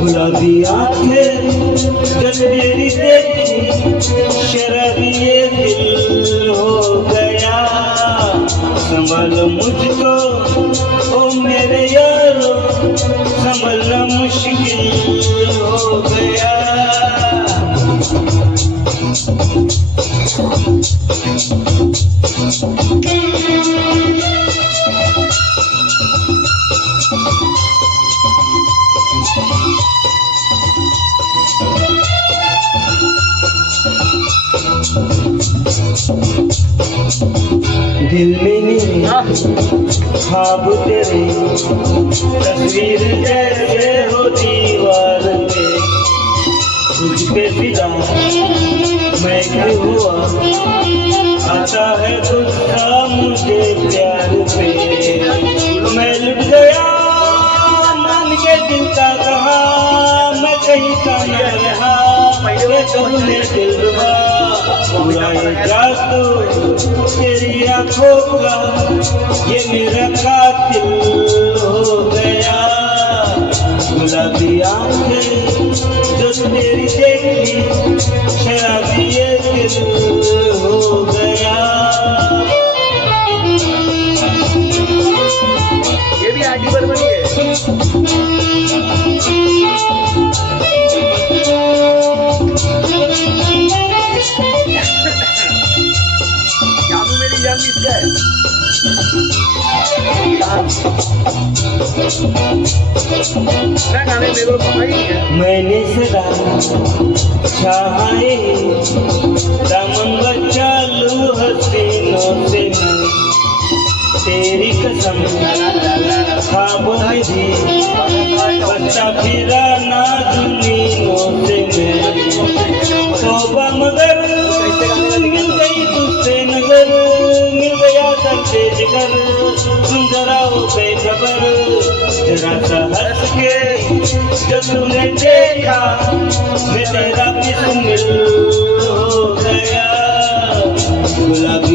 गुलाबी आंखें जब मेरी देखी शराबी ये दिल हो गया। संभालो मुझको ओ मेरे यारो, संभलना मुश्किल हो गया। दिल में मेरे ख्वाब तेरे, तस्वीर जैसे हो दीवार पे। तुझ पे फिदा मैं क्यों हुआ, आता है गुस्सा मुझे प्यार पे। मैं लुट गया मान के दिल का कहा, मैं कहीं का न रहा। तुमने दिल रुबा बुराई जादू तेरी आंखों का, ये मेरा कातिल हो गया। गुलाबी आंखें जो तेरी देखी शराबी ये दिल हो गया। ये भी आगे पर बनी है। मैंने सदा चाहे दामन बचा लूं हसीनों से मैं, तेरी कसम ख्वाबों में भी बचा फिरा ना जुनीनों से मैं। तौबा मगर मिल गई तुझसे नजर, मिल गया दर्दे जिगर। तुम जरा हो बेखबर, जरा सा हंस के जब तुमने देखा, मैं तेरा बिस्मिल हो गया। गुलाब